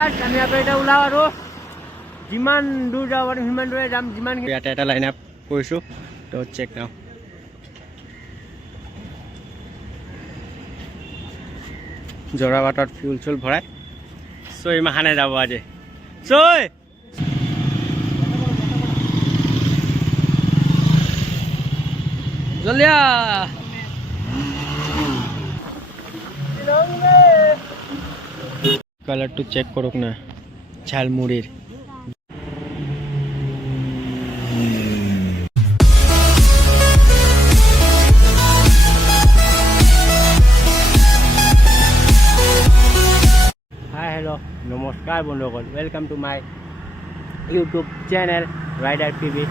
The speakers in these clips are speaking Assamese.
আমি এটা ওলাও আৰু যিমান দূৰ যাব পাৰিম সিমান দূৰে যাম। যিমান ইয়াতে এটা লাইন আপ কৰিছোঁ তো চেক নাও। জোৰাবাটত ফিউল চুল ভৰাই চৈ মাখানে যাব আজি চৈ জলিয়া কালাৰটো চেক কৰুক না ঝালমুড়িৰ। হাই হেল্ল' নমস্কাৰ বন্ধুসকল, welcome to my YouTube channel rider TV.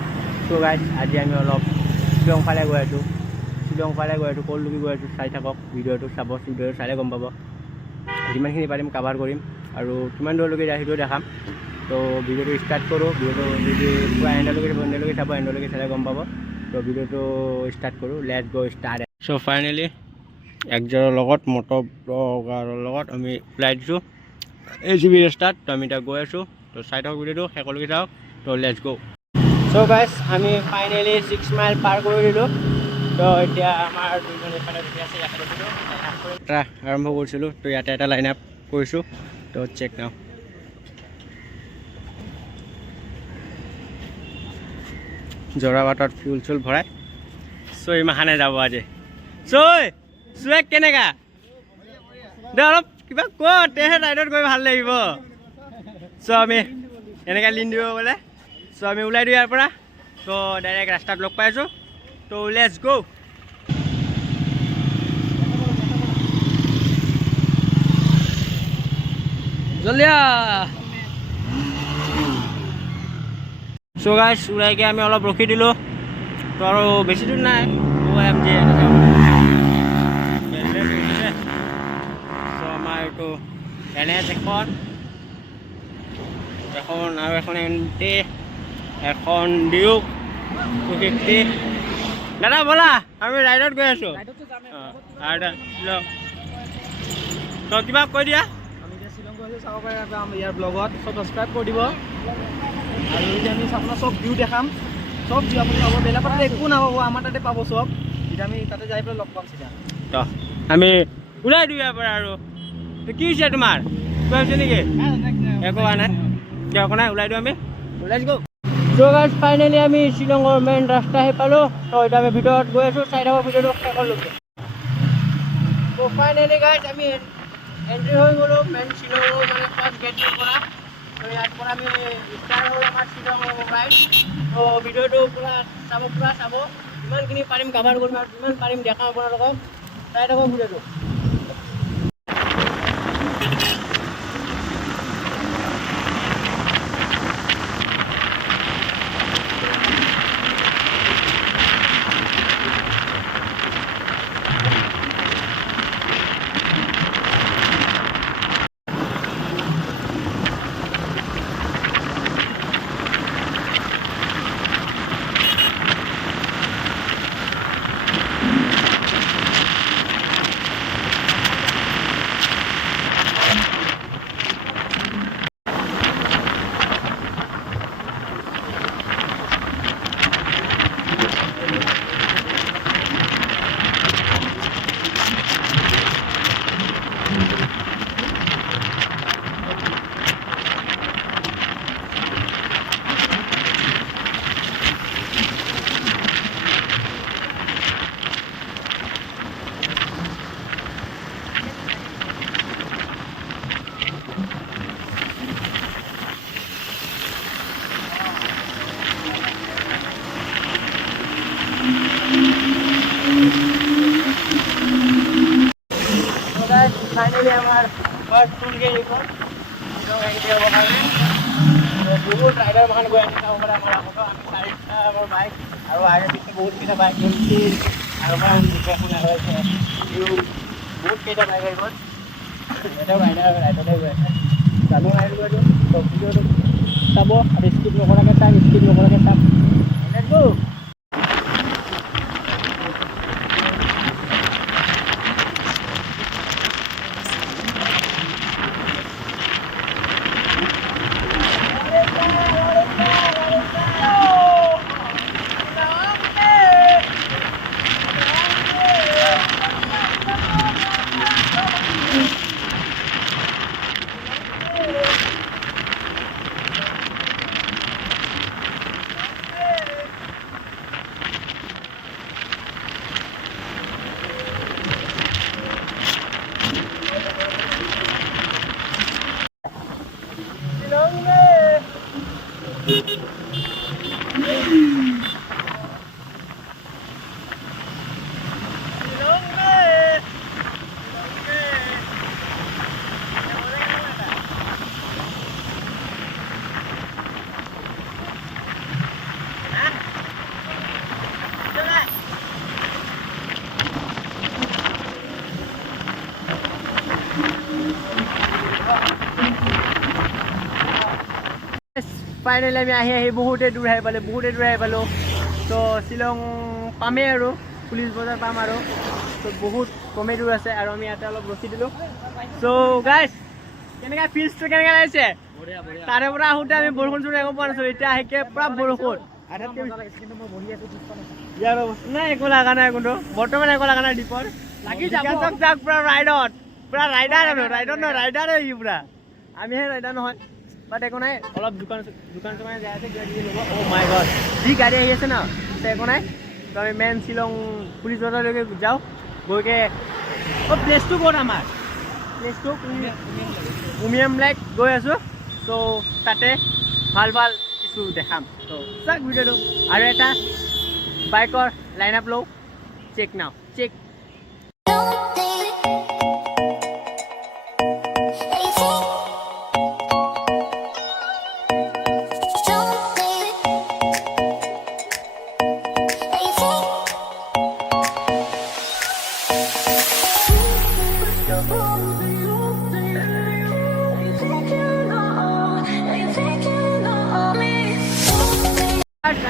So' guys আজি আমি অলপ শ্বিলং ফালে গৈ আছোঁ। ক'লৈকে গৈ আছোঁ চাই থাকক, ভিডিঅ'টো চাব। ভিডিঅ'টো চালে গম পাব। যিমানখিনি পাৰিম কাভাৰ কৰিম আৰু কিমান দূৰলৈকে যায় সেইটো দেখাম। তো ভিডিঅ'টো ষ্টাৰ্ট কৰোঁ। ভিডিঅ'টো যদি পুৰা এণ্ডলৈকে চাব, এণ্ডলৈকে চালে গম পাব। তো ভিডিঅ'টো ষ্টাৰ্ট কৰোঁ। লেটছ গ' ষ্টাৰ্ট। চ' ফাইনেলি একজনৰ লগত মটৰ ব্লগাৰৰ লগত আমি ওলাই দিছোঁ AGV ৰাস্তাত। তো আমি এতিয়া গৈ আছোঁ। তো চাই থাকক ভিডিঅ'টো শেষলৈকে চাওক। তো লেটছ গ'। চ' গাইজ আমি ফাইনেলি 6 মাইল পাৰ কৰি দিলোঁ। তো এতিয়া আমাৰ দুইজন এফালে ৰখি আছে। ইয়াতে ৰখিলোঁ, এটা আৰম্ভ কৰিছিলোঁ। তো ইয়াতে এটা লাইন আপ কৰিছোঁ। তো চেক নাও। জোৰাবাটত ফিউল চুল ভৰাই চৈ মাখানে যাব আজি চৈ কেনেকা দে অলপ কিবা ক, তেহে ৰাইডত গৈ ভাল লাগিব। চ' আমি এনেকৈ লিন দিব বোলে। চ' আমি ওলাই দিওঁ ইয়াৰ পৰা। তো ডাইৰেক্ট ৰাস্তাত লগ পাই আছোঁ। তো লেটছ গ'। জলিয়া চ' গাইজ ওলাইকে আমি অলপ ৰখি দিলোঁ। তো আৰু বেছি দূৰ নাই। আমাৰ এইটো NH এখন আৰু এখন MT, এখন ডিউক 250। দাদা ব'লা, আমি ৰাইডত গৈ আছোঁ। তো কিবা কৈ দিয়া। আমি এতিয়া শ্বিলং গৈ আছোঁ, চাব পাৰে ইয়াৰ ব্লগত চব ছাবস্ক্ৰাইব কৰি দিব। আৰু এতিয়া আমি আপোনাৰ চব ভিউ দেখাম, চব ভিউ আপুনি পাব। বেলেগত একো নাপাব, আমাৰ তাতে পাব চব। এতিয়া আমি তাতে যাই পেলাই লগ পাম চিধা। তো আমি ওলাই দিওঁ ইয়াৰ পৰা। আৰু কি হৈছে তোমাৰ কিবা হৈছে নেকি? একো হোৱা নাই, একো নাই, ওলাই দিওঁ আমি। লেটছ গ'। চ' গাইজ ফাইনেলি আমি শ্বিলঙৰ মেইন ৰাস্তা আহি পালোঁ। তো এতিয়া আমি ভিতৰত গৈ আছোঁ। চাই থাকক ভিডিঅ'টো শেষলৈকে। তো ফাইনেলি গাইজ আমি এণ্ট্ৰি হৈ গ'লোঁ মেইন শ্বিলঙৰ মানে ফাৰ্ষ্ট গেটটোৰ পৰা। তো ইয়াৰ পৰা আমি ষ্টাৰ্ট হ'ল আমাৰ শ্বিলঙৰ ৰাইড। তো ভিডিঅ'টো পুৰা চাব। যিমানখিনি পাৰিম কাভাৰ কৰিম আৰু যিমান পাৰিম দেখাম আপোনালোকক। চাই থাকক ভিডিঅ'টো। ফাইনেলি আমাৰ ফাৰ্ষ্ট টুল গেট এইখন। বহুত ৰাইডাৰ মাখান গৈ আছে, চাব পাৰে আমাৰ আগতো। আমি 4টা আমাৰ বাইক আৰু পিছে বহুতকেইটা বাইক আৰু বহুতকেইটা বাইক আহি গ'ল। এটাও ৰাইডতে গৈ আছে। জানো ৰাইড গৈ আছোঁ। ভিডিঅ'টো চাব আৰু স্কিপ নকৰাকৈ চাম। লেটছ গ'। ফাইনেলি আমি আহি বহুতে দূৰ আহি পালোঁ তো শ্বিলং পামেই আৰু পুলিচ বজাৰ পাম আৰু তো বহুত কমেই দূৰ আছে আৰু আমি ইয়াতে অলপ ৰখি দিলোঁ চ' গাইজ কেনেকৈ ফিল্ডটো কেনেকৈ লাগিছে তাৰে পৰা আহোঁতে আমি বৰষুণ চৰষুণ একো পোৱা নাছিলোঁ এতিয়া আহিকে পূৰা বৰষুণ নাই একো লগা নাই কিন্তু বৰ্তমান একো লগা নাই দীপৰ লাগি যাক পূৰা ৰাইডত পূৰা ৰাইডাৰ আৰু ৰাইডাৰে সি পূৰা আমিহে ৰাইডাৰ নহয় বাট একো নাই অলপ দোকান চোকানে যাই আছে কিবা কিবি ল'ব অ' মাই গড যি গাড়ী আহি আছে ন একো নাই তো আমি মেইন শ্বিলং পুলিচ বজাৰলৈকে যাওঁ গৈকে অ' প্লেচটো ক'ত আমাৰ প্লেচটো উমিয়াম লেক গৈ আছোঁ ত' তাতে ভাল কিছু দেখাম ত' চাওক ভিডিঅ'টো আৰু এটা বাইকৰ লাইন আপ লওঁ চেক নাও চেক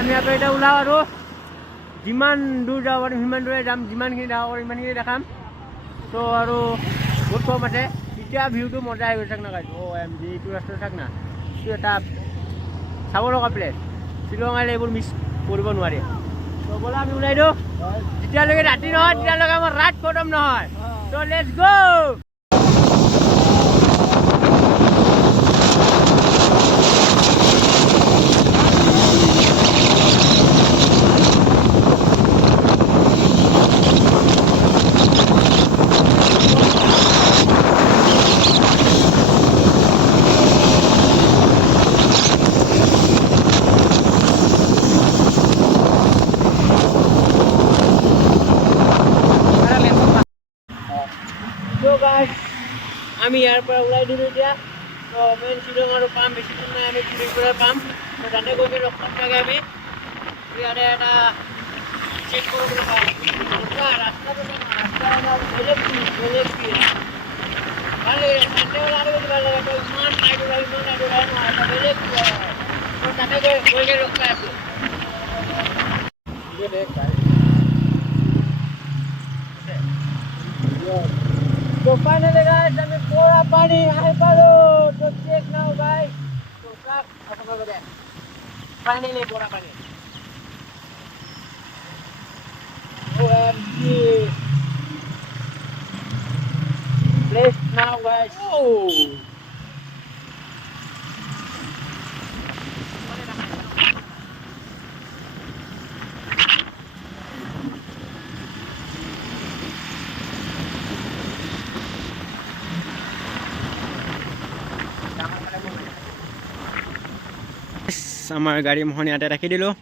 আমি আকৌ এতিয়া ওলাওঁ আৰু যিমান দূৰ যাব পাৰিম সিমান দূৰে যাম যিমানখিনি যাব পাৰিম সিমানখিনি দেখাম ত' আৰু বহুত কম আছে এতিয়া ভিউটো মজা আহি গৈছে না গাইজ অ' এম জি এইটো ৰাস্তাত থাক না এইটো এটা চাব লগা প্লেচ শ্বিলং আহিলে এইবোৰ মিছ কৰিব নোৱাৰি ত' ব'লা আমি ওলাই দিওঁ যেতিয়ালৈকে ৰাতি নহয় তেতিয়ালৈকে আমাৰ ৰাত খতম নহয় ত' লেটছ গ' আমি ইয়াৰ পৰা ওলাই দিলোঁ এতিয়া তো মেইন শ্বিলং আৰু পাম বেছি দূৰ নাই আমি পুলিচ বজাৰ পাম তো তাতে গৈ ৰখ থাকে আমি ইয়াতে এটা চেক কৰিবলৈ পাম ৰাস্তাটো বেলেগ ভাল লাগে চানডে ওলালে বেছি ভাল লাগে তো ইমান টাইট ওলাই নহয় বেলেগ তো তাতে গৈ ৰখ পাই আছোঁ So finally guys, আমি পুরা পানি আহি পালো তো চেক নাও guys তো সব খতম হয়ে গেছে ফাইনালি পুরা পানি OMG place now guys আমাৰ গাড়ী মোহন ইয়াতে ৰাখি দিলোঁ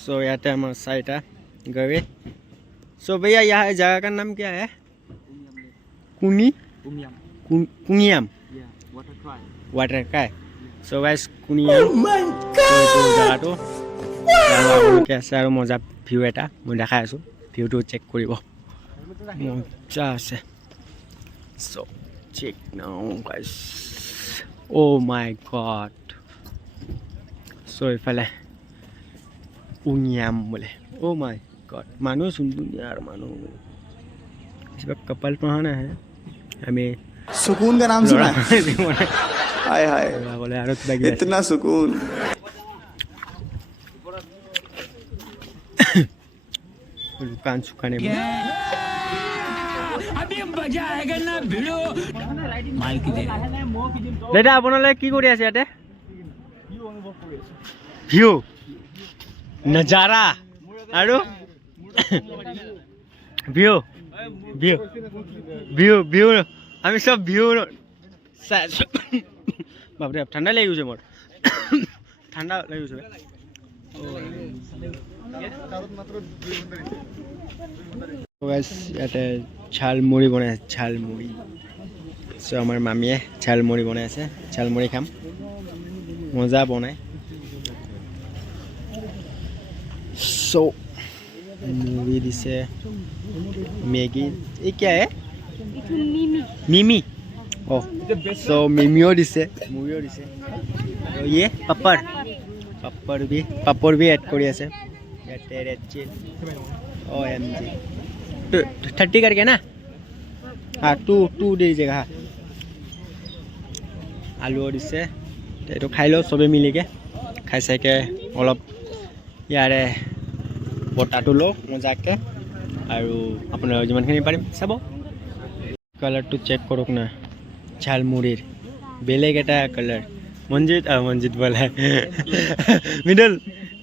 सो ইয়াতে আমাৰ চাৰিটা গাড়ী सो भैया यहाँ जगह का नाम क्या है कुनियाम वाटर का है सो गाइस कुनियाम जगहটো আছে আৰু মজা ভিউ এটা মই দেখাই আছোঁ ভিউটো চেক কৰিব মজা আছে সো চেক নাও guys oh my god so ifale unyam bole oh my god manu sun दुनिया manu इस वक्त कपल पहाना है हमें सुकून का नाम सुना हाय हाय बोले यार इतना सुकून दुकान सुखाने में अभी मजा आएगा ना भिड़ो माइक दे लेटा আপোনালে কি কৰি আছে ইয়াতে ভিউ নজাৰা আৰু ভিউ ভিউ ভিউ ভিউ আমি সব ভিউ বাপৰে ঠাণ্ডা লাগি গৈছে মোৰ ঠাণ্ডা লাগি গৈছে ইয়াতে ঝালমুড়ি বনাই আছে ঝালমুড়ি চ' আমাৰ মামীয়ে ঝালমুড়ি বনাই আছে ঝালমুড়ি খাম মজা বনাই सो मूवी दिसे मैगी ये क्या है मिमी Oh, so Mimio দিছে, মুৰিও দিছে। আৰু ইয়ে পাপৰ भी এড কৰি আছে। ইয়াতে ৰেড চিল। OMG। 30 करके ना? हाँ 2 दीजिएगा। আলু দিছে। এইটো খাই লওঁ চবে মিলিকে। খাই চাইকে অলপ ইয়াৰে বটাটো লওঁ মজাকে। আৰু আপোনালোকে যিমানখিনি পাৰিম চাব। কালাৰটো চেক কৰক না। ঝালমুড়িৰ বেলেগ এটা কালাৰ। মঞ্জিত বোলে মিডল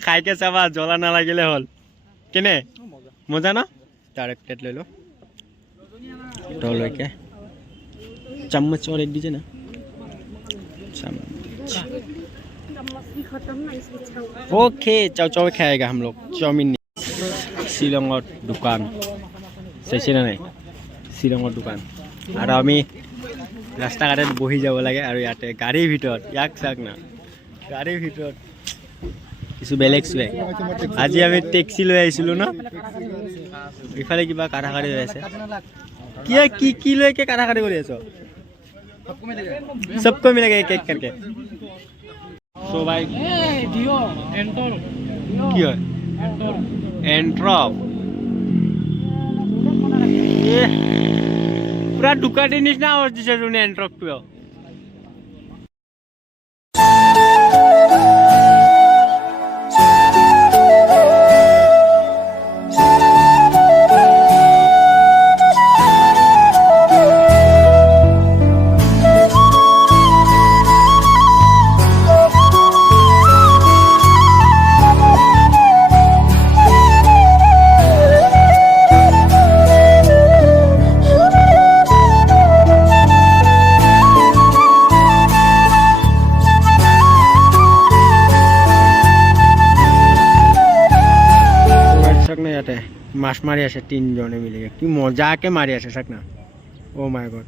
খাইকে চাবা জ্বলা নালাগিলে হ'ল কেনে মজা ন তাৰ এক প্লেট লৈ লো তলৈকে চামচ और एक दीजिए ना चम्मच ओके चाव खाएगा हम लोग चाउमीन শ্বিলঙৰ দোকান চাইছে না নাই শ্বিলঙৰ দোকান আৰু আমি ৰাস্তা ঘাটত বহি যাব লাগে আৰু ইয়াতে গাড়ীৰ ভিতৰত ইয়াক চাক না গাড়ীৰ ভিতৰত কিছু বেলেগ চুৱে আজি আমি টেক্সি লৈ আহিছিলোঁ ন ইফালে কিবা কাঢ়াকাঢ়ি হৈ আছে কি লৈকে কাঢ়াকাঢ়ি কৰি আছ सबको मिलेगा एक एक करके सो भाई কি হয় এন্ট্রপ পুরা দুকাটির নিচিনা আওয়াজ দিছে শুনে এন্ট্রপটো মাছ মারি আছে তিনজনে মিলে কি মজাকে মারি আছে চাক না ও মাই গড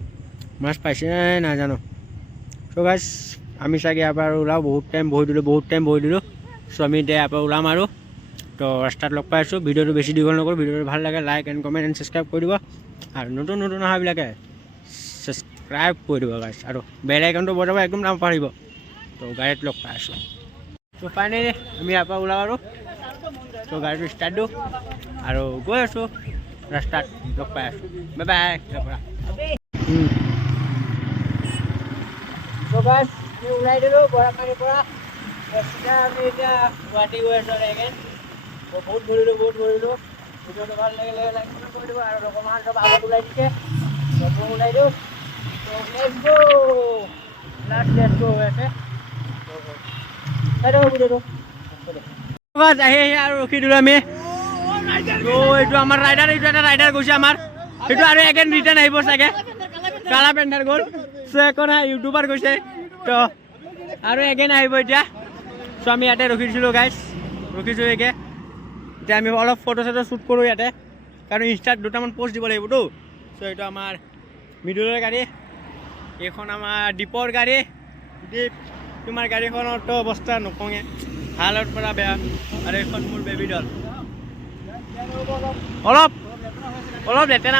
মাছ পাইছে না জানো সো গাইস আমি চাগে ইয়াৰ পৰা ওলাও বহুত টাইম বহি দিলোঁ সো আমি এতিয়া ইয়াৰ পৰা ওলাম আৰু তো ৰাস্তাত লগ পাই আছোঁ ভিডিঅ'টো বেছি দীঘল নকৰোঁ ভিডিঅ'টো ভাল লাগে like and comment and subscribe কৰি দিব আৰু নতুন অহাবিলাকে ছাবস্ক্ৰাইব কৰি দিব গাইছ আৰু বেল আইকনটো বজাব একদম নাপাহৰিব তো গাড়ীত লগ পাই আছোঁ তো ফাইনেলি আমি ইয়াৰ পৰা ওলাওঁ আৰু তো গাড়ীটো ষ্টাৰ্ট দিওঁ আৰু গৈ আছোঁ ৰাস্তাত লগ পাই আছোঁ বাই বাই তো গাইছ আমি ওলাই দিলোঁ বৰাপানীৰ পৰা আমি এতিয়া গুৱাহাটী গৈ আছোঁ এগেইন বহুত ঘূৰিলোঁ ভিডিঅ'টো ভাল লাগিলে লাইক কৰি দিব আৰু অকণমান চব আগত ওলাই দিছে ওলাই দিওঁ লেটছ গো হৈ আছে ভিডিঅ'টো আহি আৰু ৰখি দিলোঁ আমি এইটো আমাৰ ৰাইডাৰ এইটো এটা ৰাইডাৰ গৈছে আমাৰ সেইটো আৰু এগেইন ৰিটাৰ্ণ আহিব চাগে কালা পেণ্টাৰ গ'ল চ' একো নাই ইউটিউবাৰ গৈছে তো আৰু এগেইন আহিব এতিয়া চ' আমি ইয়াতে ৰখিছিলোঁ গাইছ ৰখিছোঁ এতিয়া আমি অলপ ফটো চটো শ্বুট কৰোঁ ইয়াতে কাৰণ ইনষ্টাত দুটামান পষ্ট দিব লাগিবতো চ' এইটো আমাৰ মিডলৰ গাড়ী এইখন আমাৰ দীপৰ গাড়ী দীপ তোমাৰ গাড়ীখনৰতো অৱস্থা নকওঁৱে ভালৰ পৰা বেয়া আৰু এইখন মোৰ বেবী ডল অলপ লেতেৰা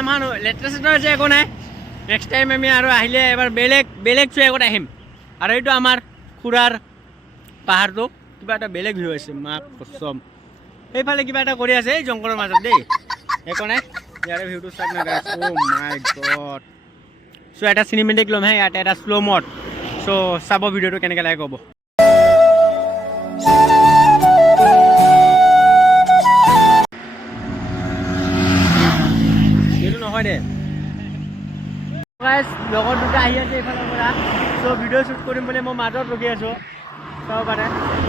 চেতেৰা হৈছে একো নাই নেক্সট টাইম আমি আৰু আহিলে এবাৰ বেলেগ চুৱে আগত আহিম আৰু এইটো আমাৰ খুৰাৰ পাহাৰটো কিবা এটা বেলেগ ভিউ আছে মাক কচম সেইফালে কিবা এটা কৰি আছে এই জংঘলৰ মাজত দেই একো নাই ইয়াৰে ভিউটো চাওক না গাইছ অ' মাই গড চ' এটা চিনেমেটিক ল'ম হে ইয়াতে এটা শ্ল' মড চ' চাব ভিডিঅ'টো কেনেকৈ লাগে ক'ব এইটো নহয় দে লগৰ দুটা আহি আছে এইফালৰ পৰা চ' ভিডিঅ' শ্বুট কৰিম বুলি মই মাজত ৰখি আছোঁ চাব পাৰে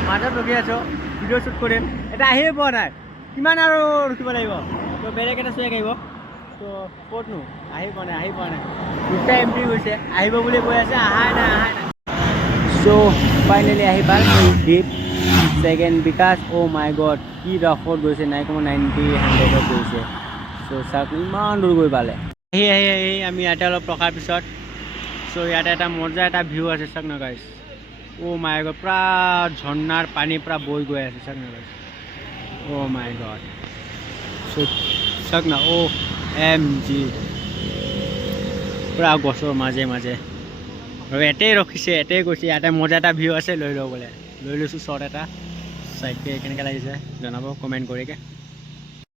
মাজত ৰখি আছোঁ ভিডিঅ' শ্বুট কৰিম এটা আহিয়ে পোৱা নাই কিমান আৰু ৰখিব লাগিব তো বেলেগ এটা চুৱেক আহিব তো ক'তনো আহি পোৱা নাই দুটা এমটি গৈছে আহিব বুলি কৈ আছে আহাই নাই চ' ফাইনেলি আহি পাল দীপ ছেকেণ্ড বিকাশ অ' মাই গড কি ৰাফত গৈছে 9,90 গৈছে চ' চাওক ইমান দূৰ গৈ পালে আহি আমি ইয়াতে অলপ ৰখাৰ পিছত চ' ইয়াতে এটা মজা এটা ভিউ আছে চাওক না গাইছ অ' মাই গড পুৰা ঝৰ্ণাৰ পানী পুৰা বৈ গৈ আছে চাওক না গাইছ অ' মাই গড চ' চাওক না অ' MG পুৰা গছৰ মাজে আৰু এতেই ৰখিছে এতেই গৈছে ইয়াতে মজা এটা ভিউ আছে লৈ লওঁ বোলে লৈ লৈছোঁ শ্বট এটা চাইডকৈ কেনেকৈ লাগিছে জনাব কমেণ্ট কৰিকে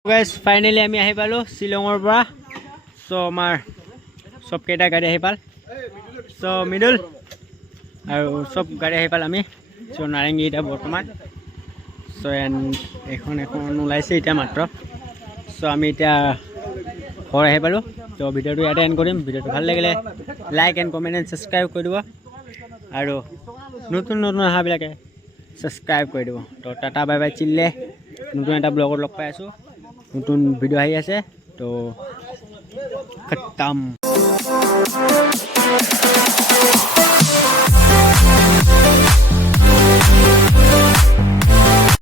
গাইজ ফাইনেলি আমি আহি পালোঁ শ্বিলঙৰ পৰা চ' আমাৰ চবকেইটা গাড়ী আহি পাল চ' মিডল আৰু চব গাড়ী আহি পাল আমি চ' নাৰেংগী এতিয়া বৰ্তমান চ' এখন ওলাইছে এতিয়া মাত্ৰ চ' আমি এতিয়া ঘৰ আহি পালোঁ ত' ভিডিঅ'টো ইয়াতে এণ্ড কৰিম ভিডিঅ'টো ভাল লাগিলে like and comment and subscribe কৰি দিব আৰু নতুন অহাবিলাকে ছাবস্ক্ৰাইব কৰি দিব তো টাটা বাই বাই চিল্লে নতুন এটা ব্লগত লগ পাই আছোঁ নতুন ভিডিঅ' আহি আছে তো খতম